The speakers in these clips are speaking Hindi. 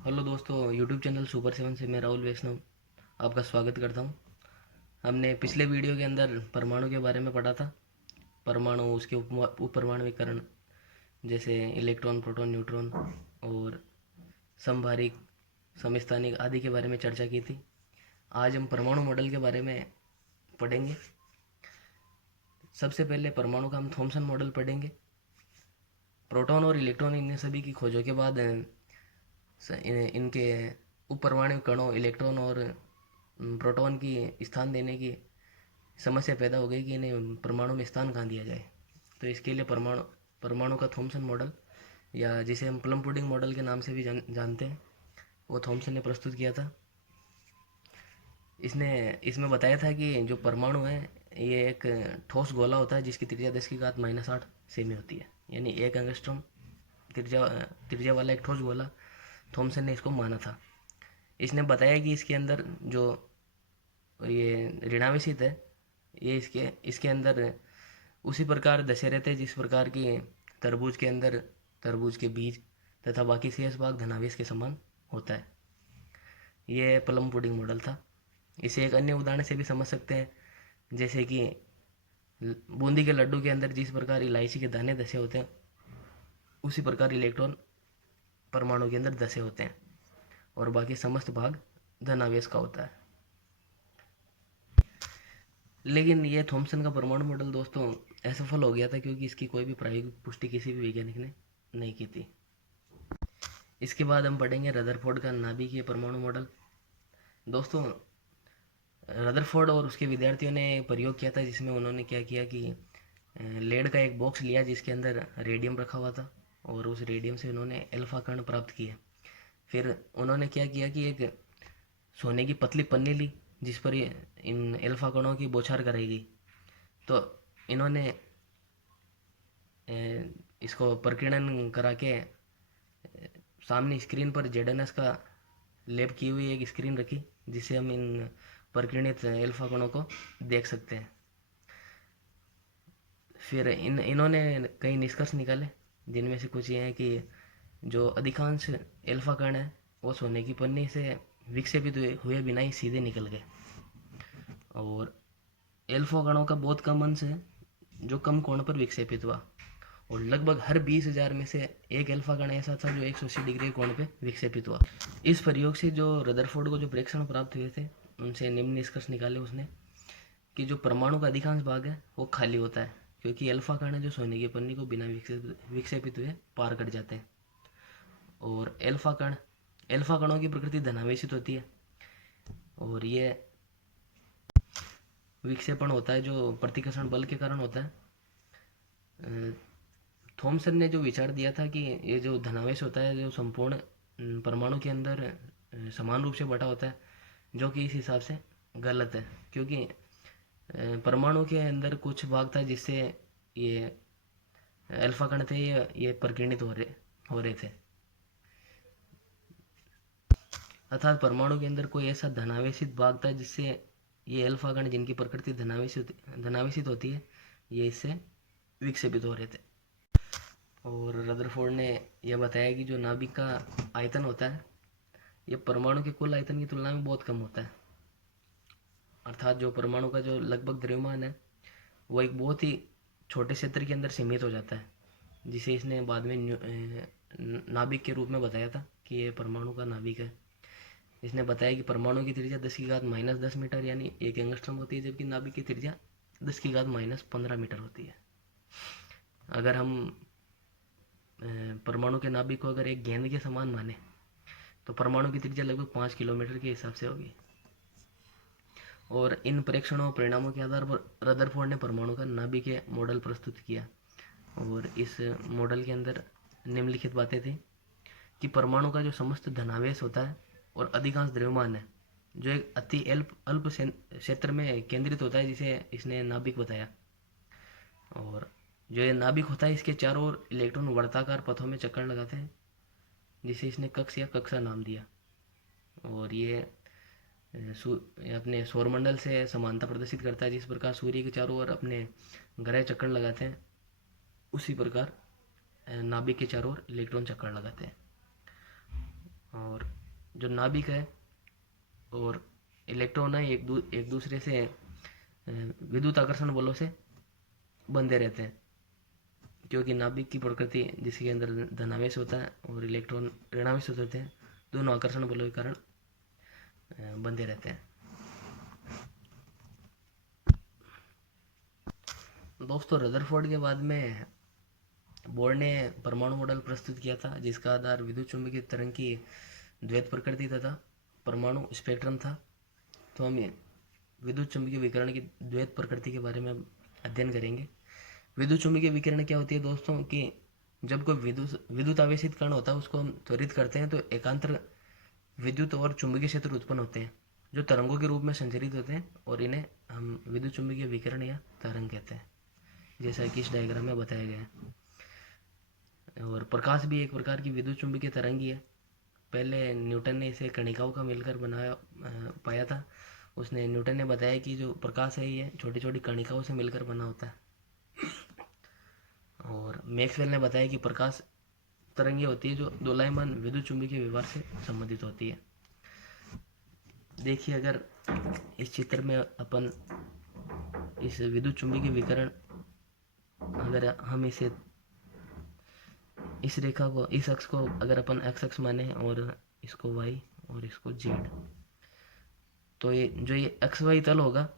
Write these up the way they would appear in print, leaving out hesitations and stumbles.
हेलो दोस्तों, यूट्यूब चैनल सुपर सेवन से मैं राहुल वैष्णव आपका स्वागत करता हूं। हमने पिछले वीडियो के अंदर परमाणु के बारे में पढ़ा था। परमाणु, उसके उपपरमाणुकरण, जैसे इलेक्ट्रॉन, प्रोटॉन, न्यूट्रॉन और समभारिक, समस्थानिक आदि के बारे में चर्चा की थी। आज हम परमाणु मॉडल के बारे में पढ़ेंगे। सबसे पहले परमाणु का हम थॉमसन मॉडल पढ़ेंगे। प्रोटॉन और इलेक्ट्रॉन, इन सभी की खोजों के बाद इनके उपपरमाणु कणों, इलेक्ट्रॉन और प्रोटॉन की स्थान देने की समस्या पैदा हो गई कि इन्हें परमाणु में स्थान कहाँ दिया जाए। तो इसके लिए परमाणु परमाणु का थॉमसन मॉडल, या जिसे हम प्लम पुडिंग मॉडल के नाम से भी जानते हैं, वो थॉमसन ने प्रस्तुत किया था। इसने इसमें बताया था कि जो परमाणु है, ये एक ठोस गोला होता है जिसकी त्रिज्या 10⁻⁸ सेमी होती है, यानी 1 एंगस्ट्रॉम त्रिज्या त्रिज्या वाला एक ठोस गोला। थॉमसन ने इसको माना था। इसने बताया कि इसके अंदर जो ये ऋणावेशित है, ये इसके इसके अंदर उसी प्रकार धसे रहते हैं जिस प्रकार की तरबूज के अंदर तरबूज के बीज तथा बाकी शेष भाग धनावेश के समान होता है। ये प्लम पुडिंग मॉडल था। इसे एक अन्य उदाहरण से भी समझ सकते हैं, जैसे कि बूंदी के लड्डू के अंदर जिस प्रकार इलायची के दाने धसे होते हैं, उसी प्रकार इलेक्ट्रॉन परमाणु के अंदर धसे होते हैं और बाकी समस्त भाग धनावेश का होता है। लेकिन ये थॉमसन का परमाणु मॉडल दोस्तों असफल हो गया था, क्योंकि इसकी कोई भी प्रायोगिक पुष्टि किसी भी वैज्ञानिक ने नहीं की थी। इसके बाद हम पढ़ेंगे रदरफोर्ड का नाभिकीय परमाणु मॉडल। दोस्तों, रदरफोर्ड और उसके विद्यार्थियों ने प्रयोग किया था, जिसमें उन्होंने क्या किया कि लेड का एक बॉक्स लिया जिसके अंदर रेडियम रखा हुआ था, और उस रेडियम से उन्होंने अल्फा कण प्राप्त किए। फिर उन्होंने क्या किया कि एक सोने की पतली पन्नी ली जिस पर इन अल्फा कणों की बौछार कराई गई। तो इन्होंने इसको प्रकीर्णन करा के सामने स्क्रीन पर जेडएनएस का लेप की हुई एक स्क्रीन रखी, जिससे हम इन प्रकीर्णित अल्फा कणों को देख सकते हैं। फिर इन्होंने कई निष्कर्ष निकाले, जिनमें से कुछ ये हैं कि जो अधिकांश अल्फा कण है वो सोने की पन्नी से विक्षेपित हुए बिना ही सीधे निकल गए, और अल्फा कणों का बहुत कम अंश है जो कम कोण पर विक्षेपित हुआ, और लगभग हर 20,000 में से एक अल्फा कण ऐसा था जो 180 डिग्री कोण पे विक्षेपित हुआ। इस प्रयोग से जो रदरफोर्ड को जो प्रेक्षण प्राप्त हुए थे, उनसे निम्न निष्कर्ष निकाले उसने कि जो परमाणु का अधिकांश भाग है वो खाली होता है, क्योंकि अल्फा कण है जो सोने की पन्नी को बिना विक्षेपित हुए पार कर जाते हैं। और अल्फा कणों की प्रकृति धनावेशित होती है, और ये विक्षेपण होता है जो प्रतिकर्षण बल के कारण होता है। थॉमसन ने जो विचार दिया था कि ये जो धनावेश होता है जो संपूर्ण परमाणु के अंदर समान रूप से बटा होता है, जो कि इस हिसाब से गलत है, क्योंकि परमाणु के अंदर कुछ भाग था जिससे ये अल्फा कण थे, ये प्रकीर्णित हो रहे थे। अर्थात परमाणु के अंदर कोई ऐसा धनावेशित भाग था जिससे ये अल्फा कण, जिनकी प्रकृति धनावेशित होती है, ये इससे विक्षेपित हो रहे थे। और रदरफोर्ड ने यह बताया कि जो नाभिक का आयतन होता है, ये परमाणु के कुल आयतन की तुलना में बहुत कम होता है। अर्थात जो परमाणु का जो लगभग द्रव्यमान है, वो एक बहुत ही छोटे क्षेत्र के अंदर सीमित हो जाता है, जिसे इसने बाद में नाभिक के रूप में बताया था कि ये परमाणु का नाभिक है। इसने बताया कि परमाणु की त्रिज्या 10⁻⁻10 मीटर यानी 1 एंगस्ट्रॉम होती है, जबकि नाभिक की त्रिज्या 10⁻⁻15 मीटर होती है। अगर हम परमाणु के नाभिक को अगर एक गेंद के समान माने, तो परमाणु की त्रिज्या लगभग 5 किलोमीटर के हिसाब से होगी। और इन परीक्षणों और परिणामों के आधार पर रदरफोर्ड ने परमाणु का नाभिकीय मॉडल प्रस्तुत किया, और इस मॉडल के अंदर निम्नलिखित बातें थी कि परमाणु का जो समस्त धनावेश होता है और अधिकांश द्रव्यमान है, जो एक अति अल्प क्षेत्र में केंद्रित होता है, जिसे इसने नाभिक बताया। और जो ये नाभिक होता है, इसके चारों ओर इलेक्ट्रॉन वर्ताकार पथों में चक्कर लगाते हैं, जिसे इसने कक्ष या कक्षा नाम दिया। और ये अपने सौरमंडल से समानता प्रदर्शित करता है। जिस प्रकार सूर्य के चारों ओर अपने ग्रह चक्कर लगाते हैं, उसी प्रकार नाभिक के चारों ओर इलेक्ट्रॉन चक्कर लगाते हैं। और जो नाभिक है और इलेक्ट्रॉन है एक दूसरे से विद्युत आकर्षण बलों से बंधे रहते हैं, क्योंकि नाभिक की प्रकृति जिसके अंदर धनावेश होता है और इलेक्ट्रॉन ऋणावेश होते हैं, दोनों आकर्षण बलों के कारण बंधे रहते हैं। दोस्तों, रदरफोर्ड के बाद में बोर ने परमाणु मॉडल प्रस्तुत किया था, जिसका आधार विद्युत चुंबकीय तरंग की द्वैत प्रकृति तथा परमाणु स्पेक्ट्रम था। तो हम विद्युत चुंबकीय विकिरण की द्वैत प्रकृति के बारे में अध्ययन करेंगे। विद्युत चुंबकीय विकिरण क्या होती है दोस्तों, कि जब कोई विद्युत आवेशित कण होता है उसको हम त्वरित करते हैं तो एकांतर विद्युत और चुंबकीय क्षेत्र उत्पन्न होते हैं, जो तरंगों के रूप में संचरित होते हैं, और इन्हें हम विद्युत चुंबकीय विकिरण या तरंग कहते हैं, जैसा कि इस डायग्राम में बताया गया है। और प्रकाश भी एक प्रकार की विद्युत चुंबकीय तरंग ही है। पहले न्यूटन ने इसे कणिकाओं का मिलकर पाया था। न्यूटन ने बताया कि जो प्रकाश है ये छोटी छोटी कणिकाओं से मिलकर बना होता है। और मैक्सवेल ने बताया कि प्रकाश तरंगें होती है जो दोलायमान विद्युत चुंबकीय व्यवहार से संबंधित होती है। देखिए, अगर इस चित्र में अपन इस विद्युत चुंबकीय विकिरण, अगर हम इसे इस रेखा को, इस अक्ष को अगर अपन एक्स अक्ष माने और इसको वाई और इसको जेड, तो ये जो ये एक्स वाई तल होगा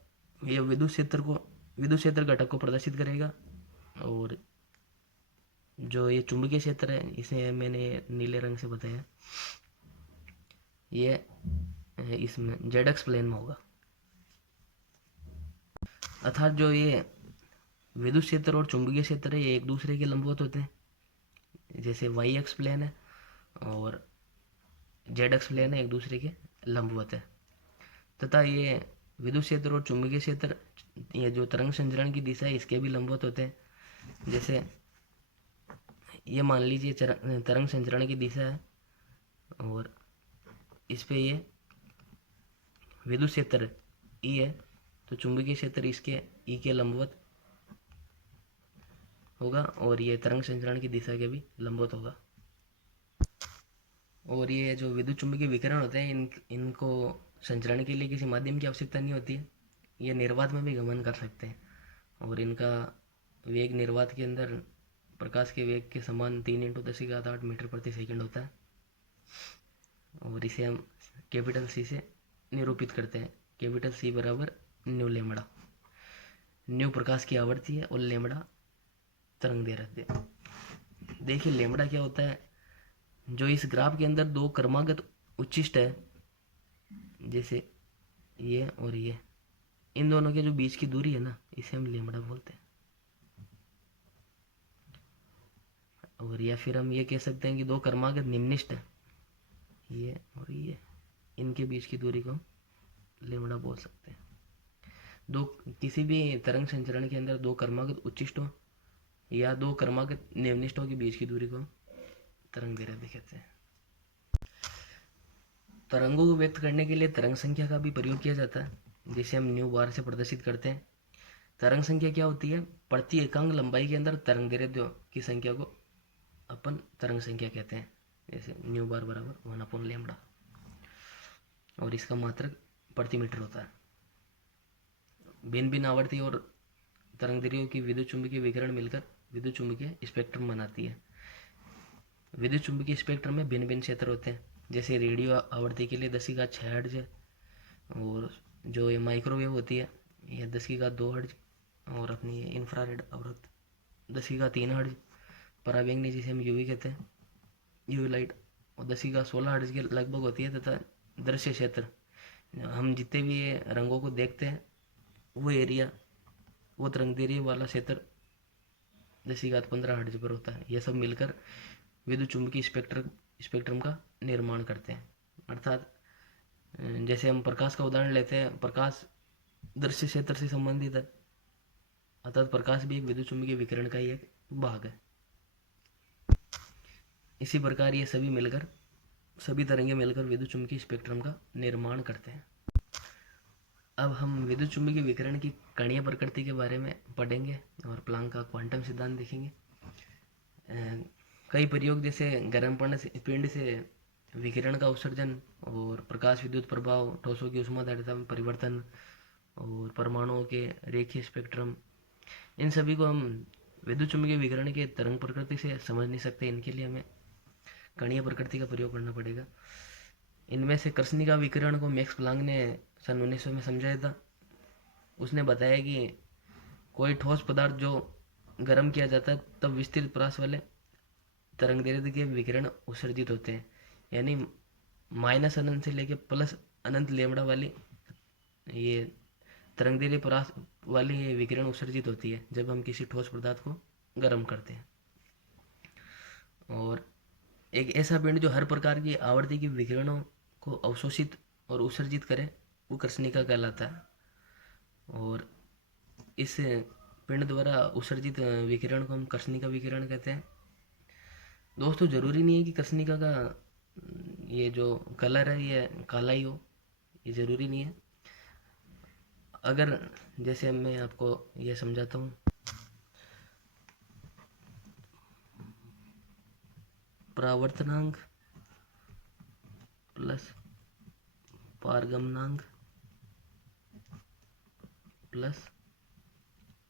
ये विद्युत क्षेत्र घटक को प्रदर्शित करेगा। और जो ये चुंबकीय क्षेत्र है इसे मैंने नीले रंग से बताया, ये इसमें जेड एक्स प्लेन में होगा। अर्थात जो ये विद्युत क्षेत्र और चुंबकीय क्षेत्र है ये एक दूसरे के लंबवत होते हैं, जैसे वाई एक्स प्लेन है और जेड एक्स प्लेन है, एक दूसरे के लंबवत है। तथा ये विद्युत क्षेत्र और चुंबकीय क्षेत्र, ये जो तरंग संचरण की दिशा है इसके भी लंबवत होते हैं। जैसे ये मान लीजिए तरंग संचरण की दिशा है और इस पे ये विद्युत क्षेत्र ई है, तो चुंबकीय क्षेत्र इसके ई के लंबवत होगा और ये तरंग संचरण की दिशा के भी लंबवत होगा। और ये जो विद्युत चुंबकीय विकिरण होते हैं इनको संचरण के लिए किसी माध्यम की आवश्यकता नहीं होती है, ये निर्वात में भी गमन कर सकते हैं। और इनका वेग निर्वात के अंदर प्रकाश के वेग के समान 3 × 10⁸ मीटर प्रति सेकंड होता है। और इसे हम कैपिटल सी से निरूपित करते हैं। कैपिटल सी बराबर न्यू लेमड़ा। न्यू प्रकाश की आवृत्ति है और लेमड़ा तरंग दैर्ध्य। देखिए लेमड़ा क्या होता है, जो इस ग्राफ के अंदर दो क्रमागत उच्चिष्ट है, जैसे ये और ये, इन दोनों के जो बीच की दूरी है ना, इसे हम लेमड़ा बोलते हैं। और या फिर हम ये कह सकते हैं कि दो क्रमागत निम्निष्ठ है, ये और ये, इनके बीच की दूरी को हम लेमड़ा बोल सकते हैं। दो किसी भी तरंग संचरण के अंदर दो क्रमागत उच्चिष्टों या दो क्रमागत निम्निष्टों के बीच की दूरी को तरंग दैर्ध्य कहते हैं। तरंगों को व्यक्त करने के लिए तरंग संख्या का भी प्रयोग किया जाता है, जिसे हम न्यू बार से प्रदर्शित करते हैं। तरंग संख्या क्या होती है, प्रति एकांक लंबाई के अंदर तरंग दैर्ध्यों की संख्या को अपन तरंग संख्या कहते हैं। जैसे न्यू बार बराबर 1/λ, और इसका मात्रक प्रति मीटर होता है। भिन्न भिन्न आवर्ती और तरंग दैर्ध्यों की विद्युत चुंबकीय विकिरण मिलकर विद्युत चुंबकीय स्पेक्ट्रम बनाती है। विद्युत चुंबकीय स्पेक्ट्रम में भिन्न भिन्न क्षेत्र होते हैं, जैसे रेडियो आवृत्ति के लिए 10⁻6 हर्ट्ज है, और जो ये माइक्रोवेव होती है यह 10⁻2 हर्ट्ज, और अपनी ये इंफ्रारेड आवृत्ति 10⁻3 हर्ट्ज, पराबैंगनी जिसे हम यूवी कहते हैं, यूवी लाइट, और 10⁻16 हर्ट्ज के लगभग होती है। तथा दृश्य क्षेत्र, हम जितने भी ये रंगों को देखते हैं वो एरिया, वो तरंग दैर्ध्य वाला क्षेत्र 10⁻15 हर्ट्ज पर होता है। यह सब मिलकर विद्युत चुंबकीय स्पेक्ट्रम का निर्माण करते हैं। अर्थात जैसे हम प्रकाश का उदाहरण लेते हैं, प्रकाश दृश्य क्षेत्र से संबंधित है, अर्थात प्रकाश भी एक विद्युत चुंबकीय विकिरण का ही एक भाग है। इसी प्रकार ये सभी तरंगे मिलकर विद्युत चुंबकीय स्पेक्ट्रम का निर्माण करते हैं। अब हम विद्युत चुंबकीय विकिरण की कणीय प्रकृति के बारे में पढ़ेंगे और प्लांक का क्वांटम सिद्धांत देखेंगे। कई प्रयोग, जैसे गर्म पिंड से विकिरण का उत्सर्जन और प्रकाश विद्युत प्रभाव, ठोसों की ऊष्माधारिता में परिवर्तन और परमाणुओं के रेखीय स्पेक्ट्रम, इन सभी को हम विद्युत चुम्बकीय विकिरण के तरंग प्रकृति से समझ नहीं सकते। इनके लिए हमें कणीय प्रकृति का प्रयोग करना पड़ेगा। इनमें से कृष्णिका विकिरण को मैक्स प्लांक ने सन 1900 में समझाया था। उसने बताया कि कोई ठोस पदार्थ जो गर्म किया जाता है तब विस्तृत प्रकाश वाले तरंगदैर्घ्य के विकिरण उत्सर्जित होते हैं। यानी माइनस अनंत से लेकर प्लस अनंत लेमड़ा वाली ये तरंगदैर्घ्य प्रकाश वाली ये विकिरण उत्सर्जित होती है जब हम किसी ठोस पदार्थ को गर्म करते हैं। और एक ऐसा पिंड जो हर प्रकार की आवृत्ति की विकिरणों को अवशोषित और उत्सर्जित करे वो कृष्णिका कहलाता है। और इस पिंड द्वारा उत्सर्जित विकिरण को हम कृष्णिका विकिरण कहते हैं। दोस्तों ज़रूरी नहीं है कि कृष्णिका का ये जो कलर है ये काला ही हो, ये ज़रूरी नहीं है। अगर जैसे मैं आपको ये समझाता हूँ, परावर्तनांक प्लस पारगमनांक प्लस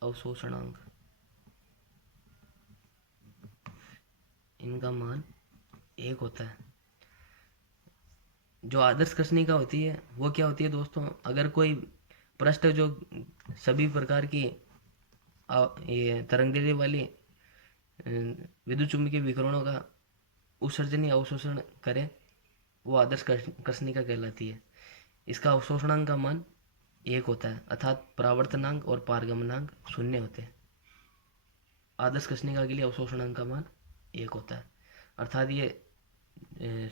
अवशोषणांक, इनका मान 1 होता है। जो आदर्श कृष्णिका होती है वो क्या होती है दोस्तों, अगर कोई पृष्ठ जो सभी प्रकार की ये तरंगदैर्घ्य वाली विद्युत चुम्बकीय विकिरणों का उत्सर्जन या अवशोषण करे वो आदर्श कृष्णिका कहलाती है। इसका अवशोषणांक का मान 1 होता है, अर्थात परावर्तनांक और पारगमनांक 0 होते हैं। आदर्श कृष्णिका के लिए अवशोषणांक का मान 1 होता है, अर्थात ये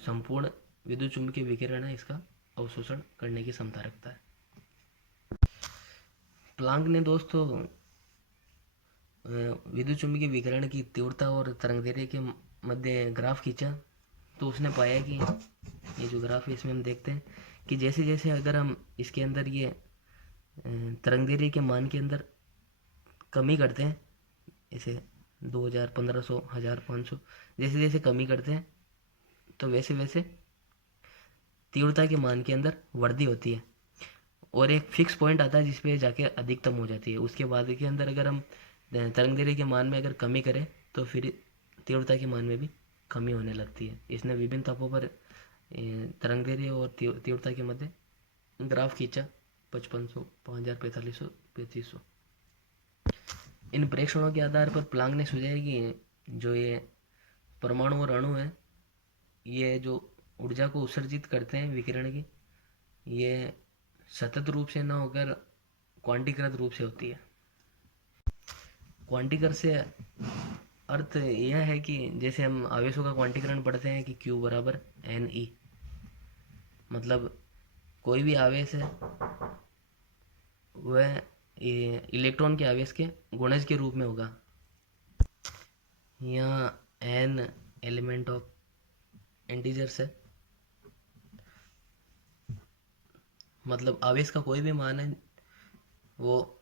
संपूर्ण विद्युत चुम्बकीय विकिरण है, इसका अवशोषण करने की क्षमता रखता है। प्लांक ने दोस्तों विद्युत चुम्बकीय विकिरण की तीव्रता और तरंगदैर्घ्य के मध्य ग्राफ खींचा तो उसने पाया कि ये जो ग्राफ है इसमें हम देखते हैं कि जैसे जैसे अगर हम इसके अंदर ये तरंगदैर्घ्य के मान के अंदर कमी करते हैं, इसे 2000, 1500, 1500 जैसे जैसे कमी करते हैं तो वैसे वैसे तीव्रता के मान के अंदर वृद्धि होती है और एक फिक्स पॉइंट आता है जिस पे जाके अधिकतम हो जाती है। उसके बाद के अंदर अगर हम तरंगदैर्घ्य के मान में अगर कमी करें तो फिर तीव्रता के मान में भी कमी होने लगती है। इसने विभिन्न तापों पर तरंगदैर्घ्य और तीव्रता के मध्य ग्राफ खींचा, 5500, 5000, 4500, 3500। इन प्रेक्षणों के आधार पर प्लांक ने सुझाया कि जो ये परमाणु और अणु है ये जो ऊर्जा को उत्सर्जित करते हैं विकिरण की, ये सतत रूप से न होकर क्वांटीकृत रूप से होती है। क्वांटीकृत से अर्थ यह है कि जैसे हम आवेशों का क्वांटीकरण पढ़ते हैं कि Q बराबर NE, मतलब कोई भी आवेश है वह इलेक्ट्रॉन के आवेश के गुणज के रूप में होगा। यहाँ N एलिमेंट ऑफ इंटीजर्स है, मतलब आवेश का कोई भी मान है वो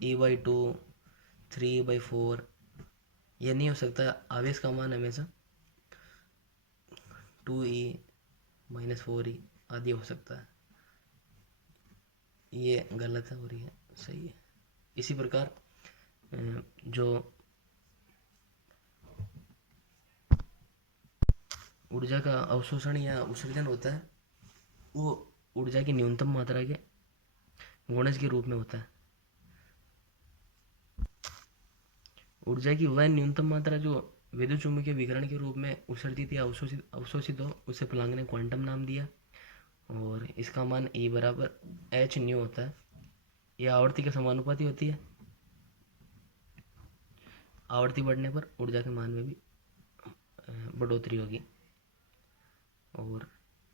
E/2, 3/4 ये नहीं हो सकता। आवेश का मान हमेशा 2E-4E आदि हो सकता है। ये गलत है और ये सही है। इसी प्रकार जो ऊर्जा का अवशोषण या उत्सर्जन होता है वो ऊर्जा की न्यूनतम मात्रा के गुणज के रूप में होता है। ऊर्जा की वह न्यूनतम मात्रा जो विद्युत चुम्बकीय विकिरण के रूप में उत्सर्जित या अवशोषित हो उसे प्लांक ने क्वांटम नाम दिया और इसका मान E बराबर h न्यू होता है। यह आवर्ती के समानुपाती होती है। आवर्ती बढ़ने पर ऊर्जा के मान में भी बढ़ोतरी होगी। और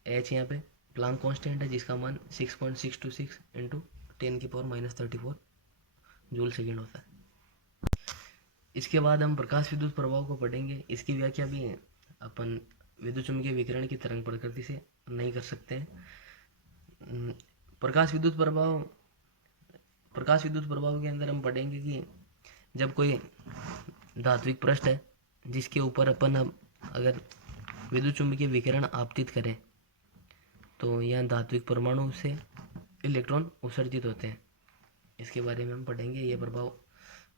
h यहाँ पे प्लांक कांस्टेंट है जिसका मान 6.626 इंटू 10⁻⁻34 जूल सेकेंड होता है। इसके बाद हम प्रकाश विद्युत प्रभाव को पढ़ेंगे। इसकी व्याख्या भी अपन विद्युत चुम्बकीय विकिरण की तरंग प्रकृति से नहीं कर सकते हैं। प्रकाश विद्युत प्रभाव के अंदर हम पढ़ेंगे कि जब कोई धात्विक पृष्ठ है जिसके ऊपर अपन अब अगर विद्युत चुम्बकीय विकिरण आपतित करें तो यह धात्विक परमाणु से इलेक्ट्रॉन उत्सर्जित होते हैं। इसके बारे में हम पढ़ेंगे। यह प्रभाव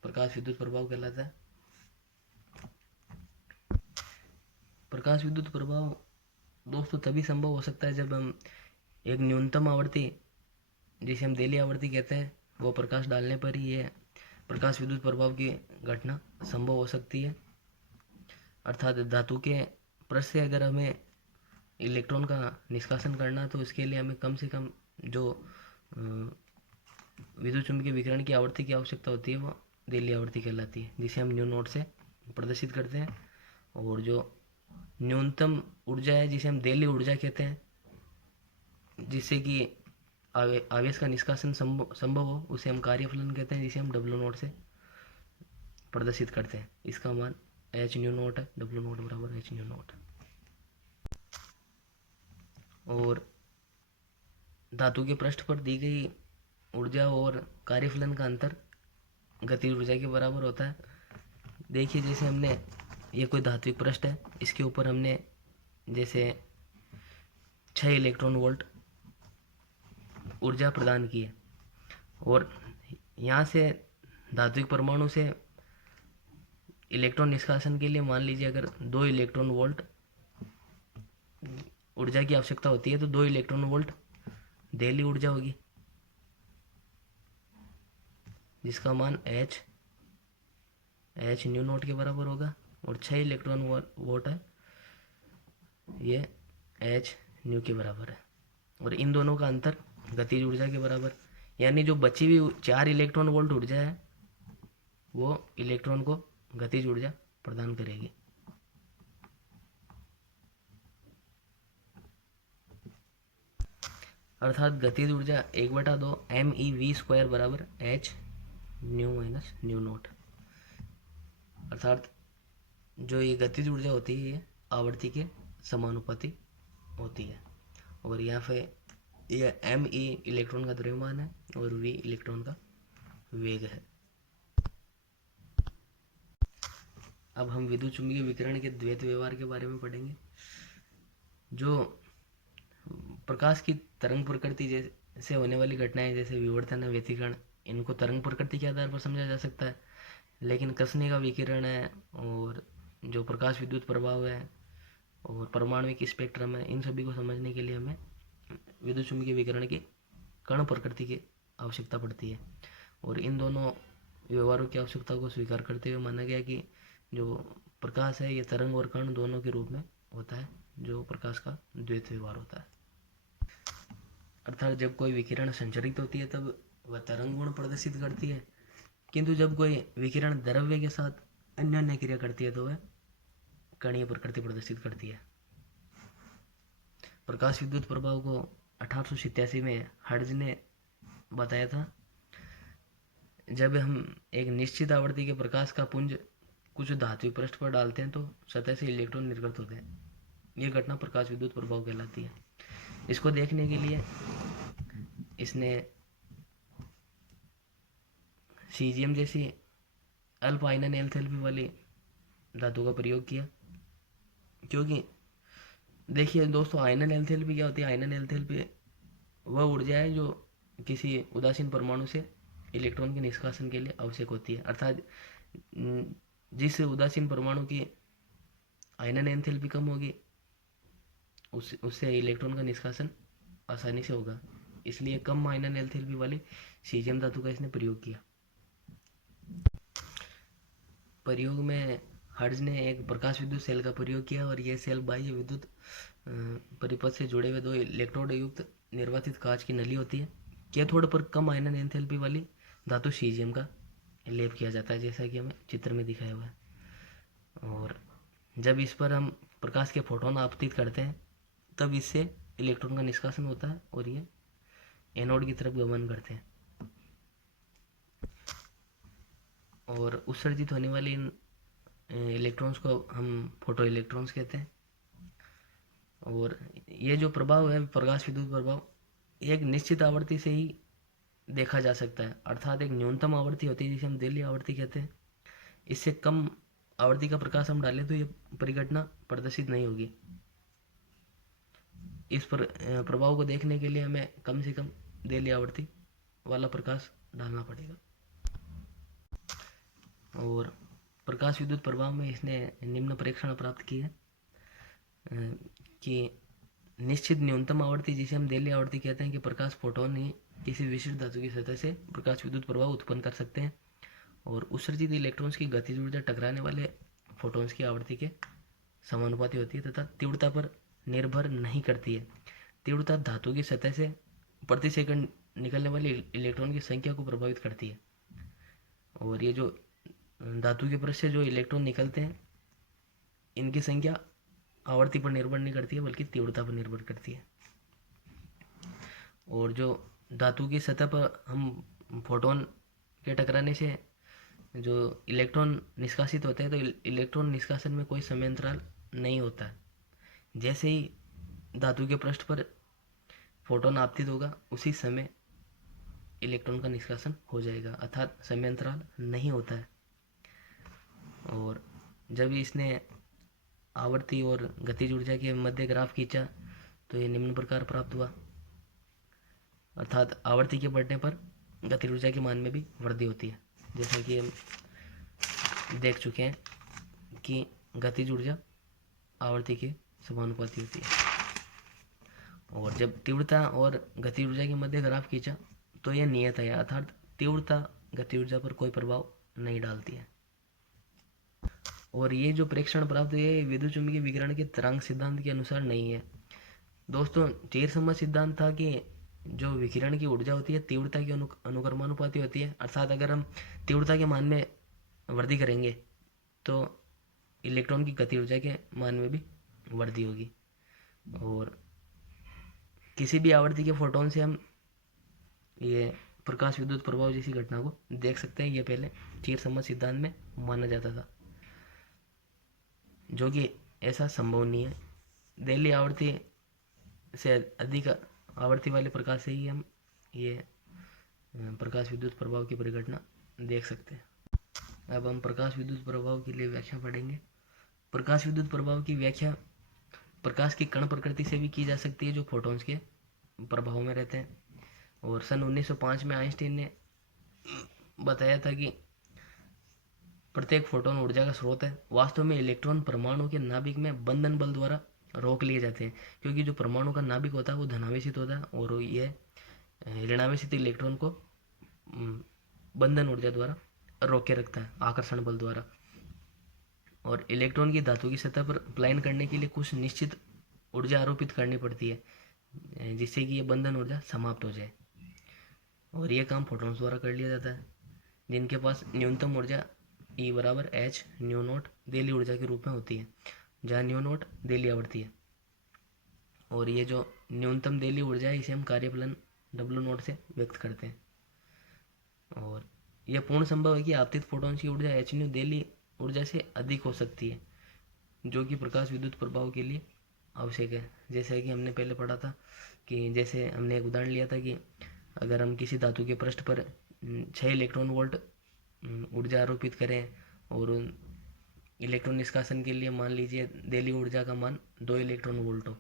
प्रकाश विद्युत प्रभाव कहलाता है। प्रकाश विद्युत प्रभाव दोस्तों तभी संभव हो सकता है जब हम एक न्यूनतम आवृत्ति, जिसे हम देली आवृत्ति कहते हैं, वो प्रकाश डालने पर ही ये प्रकाश विद्युत प्रभाव की घटना संभव हो सकती है। अर्थात धातु के पृष्ठ से अगर हमें इलेक्ट्रॉन का निष्कासन करना तो इसके लिए हमें कम से कम जो विद्युत चुम्बकीय विकिरण की आवृत्ति की आवश्यकता होती है वो देली आवृत्ति कहलाती है, जिसे हम न्यू नॉट से प्रदर्शित करते हैं। और जो न्यूनतम ऊर्जा है जिसे हम देली ऊर्जा कहते हैं, जिससे कि आवेश का निष्कासन संभव हो, उसे हम कार्यफलन कहते हैं, जिसे हम डब्ल्यू नॉट से प्रदर्शित करते हैं। इसका मान एच न्यू नॉट है, डब्ल्यू नॉट बराबर एच न्यू नॉट। और धातु के पृष्ठ पर दी गई ऊर्जा और कार्यफलन का अंतर गतिज ऊर्जा के बराबर होता है। देखिए जैसे हमने ये कोई धात्विक पृष्ठ है, इसके ऊपर हमने जैसे 6 इलेक्ट्रॉन वोल्ट ऊर्जा प्रदान की है और यहाँ से धात्विक परमाणु से इलेक्ट्रॉन निष्कासन के लिए मान लीजिए अगर 2 इलेक्ट्रॉन वोल्ट ऊर्जा की आवश्यकता होती है तो 2 इलेक्ट्रॉन वोल्ट देली ऊर्जा होगी, जिसका मान एच न्यू नॉट के बराबर होगा। और 6 इलेक्ट्रॉन वोल्ट है, ये एच न्यू के बराबर है। और इन दोनों का अंतर गतिज ऊर्जा के बराबर, यानी जो बची हुई 4 इलेक्ट्रॉन वोल्ट ऊर्जा है वो इलेक्ट्रॉन को गतिज ऊर्जा प्रदान करेगी। अर्थात गतिज ऊर्जा 1/2 MeV² बराबर H new minus new not. अर्थात जो ये गतिज ऊर्जा होती है ये आवर्ती के समानुपाती होती है। और यहाँ पे यह Me इलेक्ट्रॉन का द्रव्यमान है और V इलेक्ट्रॉन का वेग है। अब हम विद्युत चुम्बकीय विकिरण के द्वैत व्यवहार के बारे में पढ़ेंगे। जो प्रकाश की तरंग प्रकृति जैसे होने वाली घटनाएं जैसे विवर्तन, व्यतिकरण, इनको तरंग प्रकृति के आधार पर समझा जा सकता है। लेकिन कसने का विकिरण है और जो प्रकाश विद्युत प्रभाव है और परमाणुविक स्पेक्ट्रम है, इन सभी को समझने के लिए हमें विद्युत चुम्बकीय विकिरण की कण प्रकृति की आवश्यकता पड़ती है। और इन दोनों व्यवहारों की आवश्यकता को स्वीकार करते हुए माना गया कि जो प्रकाश है ये तरंग और कण दोनों के रूप में होता है, जो प्रकाश का द्वैत व्यवहार होता है। अर्थात जब कोई विकिरण संचरित होती है तब वह तरंग गुण प्रदर्शित करती है, किंतु जब कोई विकिरण द्रव्य के साथ अन्य क्रिया करती है तो वह कणीय प्रकृति प्रदर्शित करती है। प्रकाश विद्युत प्रभाव को 1887 में हर्ट्ज ने बताया था। जब हम एक निश्चित आवृत्ति के प्रकाश का पुंज कुछ धात्विक पृष्ठ पर डालते हैं तो सतह से इलेक्ट्रॉन निर्गत होते हैं। यह घटना प्रकाश विद्युत प्रभाव कहलाती है। इसको देखने के लिए इसने सीजियम जैसी अल्प आयनन एंथैल्पी वाली धातु का प्रयोग किया, क्योंकि देखिए दोस्तों आयनन एंथैल्पी क्या होती है। आयनन एंथैल्पी वह ऊर्जा है जो किसी उदासीन परमाणु से इलेक्ट्रॉन के निष्कासन के लिए आवश्यक होती है। अर्थात जिस उदासीन परमाणु की आयनन एंथैल्पी कम होगी उससे इलेक्ट्रॉन का निष्कासन आसानी से होगा, इसलिए कम आयनन एंथैल्पी वाली सीजियम धातु का इसने प्रयोग किया। प्रयोग में हर्ट्ज ने एक प्रकाश विद्युत सेल का प्रयोग किया और यह सेल बाह्य विद्युत परिपथ से जुड़े हुए 2 इलेक्ट्रोड युक्त निर्वातित कांच की नली होती है। कैथोड पर कम आयनन एंथैल्पी वाली धातु सीजियम का लेप किया जाता है, जैसा कि हमें चित्र में दिखाया हुआ है। और जब इस पर हम प्रकाश के फोटोन आपतित करते हैं तब इससे इलेक्ट्रॉन का निष्कासन होता है और ये एनोड की तरफ गमन करते हैं। और उत्सर्जित होने वाली इन इलेक्ट्रॉन्स को हम फोटो इलेक्ट्रॉन्स कहते हैं। और ये जो प्रभाव है प्रकाश विद्युत प्रभाव एक निश्चित आवृत्ति से ही देखा जा सकता है। अर्थात एक न्यूनतम आवृत्ति होती है जिसे हम देली आवृत्ति कहते हैं। इससे कम आवृत्ति का प्रकाश हम डालें तो ये परिघटना प्रदर्शित नहीं होगी। इस पर प्रभाव को देखने के लिए हमें कम से कम देली आवर्ती वाला प्रकाश डालना पड़ेगा। और प्रकाश विद्युत प्रभाव में इसने निम्न परीक्षण प्राप्त की है कि निश्चित न्यूनतम आवर्ती, जिसे हम देली आवर्ती कहते हैं, कि प्रकाश फोटोन ही किसी विशिष्ट धातु की सतह से प्रकाश विद्युत प्रभाव उत्पन्न कर सकते हैं और उत्सर्जित इलेक्ट्रॉन्स की गतिज ऊर्जा टकराने वाले फोटॉन्स की आवर्ती के समानुपाती होती है तथा तीव्रता पर निर्भर नहीं करती है। तीव्रता धातु की सतह से प्रति सेकंड निकलने वाले इलेक्ट्रॉन की संख्या को प्रभावित करती है। और ये जो धातु के पृष्ठ से जो इलेक्ट्रॉन निकलते हैं, इनकी संख्या आवर्ती पर निर्भर नहीं करती है बल्कि तीव्रता पर निर्भर करती है। और जो धातु की सतह पर हम फोटोन के टकराने से जो इलेक्ट्रॉन निष्कासित होते हैं, तो इलेक्ट्रॉन निष्कासन में कोई समय अंतराल नहीं होता है। जैसे ही धातु के पृष्ठ पर फोटोन आपतित होगा उसी समय इलेक्ट्रॉन का निष्कासन हो जाएगा, अर्थात समय अंतराल नहीं होता है। और जब इसने आवर्ती और गतिज ऊर्जा के मध्य ग्राफ खींचा तो ये निम्न प्रकार प्राप्त हुआ, अर्थात आवर्ती के बढ़ने पर गतिज ऊर्जा के मान में भी वृद्धि होती है। जैसा कि हम देख चुके हैं कि गतिज ऊर्जा आवर्ती के समानुपाती होती है। और जब तीव्रता और गतिज ऊर्जा के मध्य ग्राफ खींचा तो यह नियत है, अर्थात तीव्रता गतिज ऊर्जा पर कोई प्रभाव नहीं डालती है। और ये जो प्रेक्षण प्राप्त है विद्युत चुम्बकीय विकिरण के तरंग सिद्धांत के अनुसार नहीं है। दोस्तों, चेरसम्मत सिद्धांत था कि जो विकिरण की ऊर्जा होती है तीव्रता की अनुक्रमानुपाती होती है, अर्थात अगर हम तीव्रता के मान में वृद्धि करेंगे तो इलेक्ट्रॉन की गति ऊर्जा के मान में भी वृद्धि होगी। और किसी भी आवर्ती के फोटोन से हम ये प्रकाश विद्युत प्रभाव जैसी घटना को देख सकते हैं। ये पहले चेरसम्मत सिद्धांत में माना जाता था, जो कि ऐसा संभव नहीं है। देली आवर्ती से अधिक आवर्ती वाले प्रकाश से ही हम ये प्रकाश विद्युत प्रभाव की परिघटना देख सकते हैं। अब हम प्रकाश विद्युत प्रभाव के लिए व्याख्या पढ़ेंगे। प्रकाश विद्युत प्रभाव की व्याख्या प्रकाश की कण प्रकृति से भी की जा सकती है, जो फोटॉन्स के प्रभाव में रहते हैं। और सन 1905 में आइंस्टीन ने बताया था कि प्रत्येक फोटोन ऊर्जा का स्रोत है। वास्तव में इलेक्ट्रॉन परमाणु के नाभिक में बंधन बल द्वारा रोक लिए जाते हैं, क्योंकि जो परमाणु का नाभिक होता है वो धनावेशित होता है और ये ऋणावेशित इलेक्ट्रॉन को बंधन ऊर्जा द्वारा रोक के रखता है, आकर्षण बल द्वारा। और इलेक्ट्रॉन की धातु की सतह पर पलायन करने के लिए कुछ निश्चित ऊर्जा आरोपित करनी पड़ती है, जिससे कि ये बंधन ऊर्जा समाप्त हो जाए। और ये काम फोटॉन्स द्वारा कर लिया जाता है, जिनके पास न्यूनतम ऊर्जा E बराबर H न्यू नोट देली ऊर्जा के रूप में होती है, जहाँ न्यू नोट देली आवर्ती है। और ये जो न्यूनतम देली ऊर्जा है इसे हम कार्यफलन W नोट से व्यक्त करते हैं। और यह पूर्ण संभव है कि आपतित फोटॉन्स की ऊर्जा H न्यू देली ऊर्जा से अधिक हो सकती है, जो कि प्रकाश विद्युत प्रभाव के लिए आवश्यक है। जैसा कि हमने पहले पढ़ा था कि जैसे हमने एक उदाहरण लिया था कि अगर हम किसी धातु के पृष्ठ पर 6 इलेक्ट्रॉन वोल्ट ऊर्जा आरोपित करें और इलेक्ट्रॉन निष्कासन के लिए मान लीजिए देली ऊर्जा का मान 2 इलेक्ट्रॉन वोल्ट हो,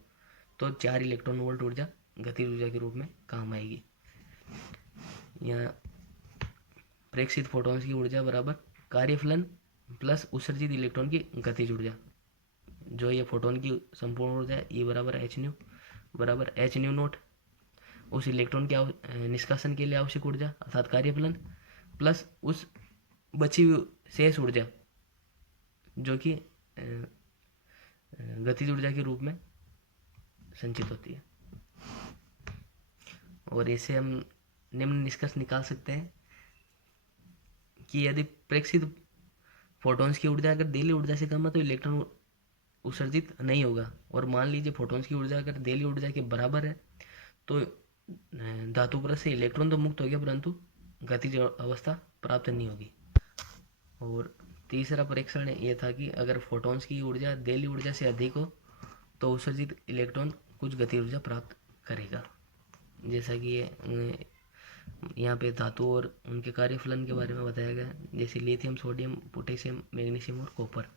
तो 4 इलेक्ट्रॉन वोल्ट ऊर्जा गतिज ऊर्जा के रूप में काम आएगी। यहाँ प्रेक्षित फोटॉन्स की ऊर्जा बराबर कार्यफलन प्लस उत्सर्जित इलेक्ट्रॉन की गतिज ऊर्जा, जो ये फोटोन की संपूर्ण ऊर्जा है E बराबर H न्यू बराबर H न्यू नोट उस इलेक्ट्रॉन के निष्कासन के लिए आवश्यक ऊर्जा अर्थात कार्यफलन प्लस उस बची हुई शेष ऊर्जा जो कि गतिज ऊर्जा के रूप में संचित होती है। और इसे हम निम्न निष्कर्ष निकाल सकते हैं कि यदि प्रेक्षित फोटॉन्स की ऊर्जा अगर देली ऊर्जा से कम है तो इलेक्ट्रॉन उत्सर्जित नहीं होगा। और मान लीजिए फोटॉन्स की ऊर्जा अगर देली ऊर्जा के बराबर है तो धातु परत से इलेक्ट्रॉन तो मुक्त हो गया परंतु गतिज अवस्था प्राप्त नहीं होगी। और तीसरा परीक्षण ये था कि अगर फोटॉन्स की ऊर्जा देली ऊर्जा से अधिक हो तो उत्सर्जित इलेक्ट्रॉन कुछ गति ऊर्जा प्राप्त करेगा। जैसा कि ये यहाँ पे धातु और उनके कार्यफलन के बारे में बताया गया, जैसे लिथियम, सोडियम, पोटेशियम, मैग्नीशियम और कॉपर।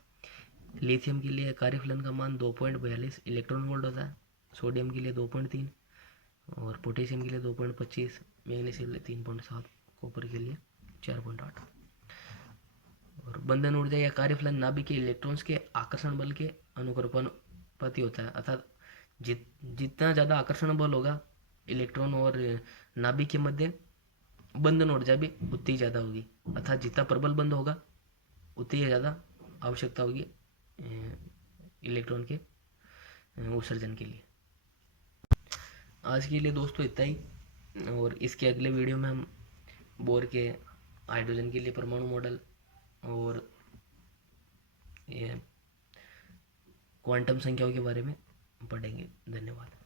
लिथियम के लिए कार्यफलन का मान 2.42 इलेक्ट्रॉन वोल्ट होता है, सोडियम के लिए 2.3 और पोटेशियम के लिए 2.25, मैग्नीशियम के लिए 3.7, कॉपर के लिए 4.8। और बंधन ऊर्जा या कार्यफलन नाभिक के इलेक्ट्रॉन्स के आकर्षण बल के अनुपाती होता है, अर्थात जितना ज़्यादा आकर्षण बल होगा इलेक्ट्रॉन और नाभिक के मध्य, बंधन ऊर्जा भी उतनी ज़्यादा होगी, अर्थात जितना प्रबल बंध होगा उतनी ज़्यादा आवश्यकता होगी इलेक्ट्रॉन के उत्सर्जन के लिए। आज के लिए दोस्तों इतना ही, और इसके अगले वीडियो में हम बोर के हाइड्रोजन के लिए परमाणु मॉडल और ये क्वांटम संख्याओं के बारे में पढ़ेंगे। धन्यवाद।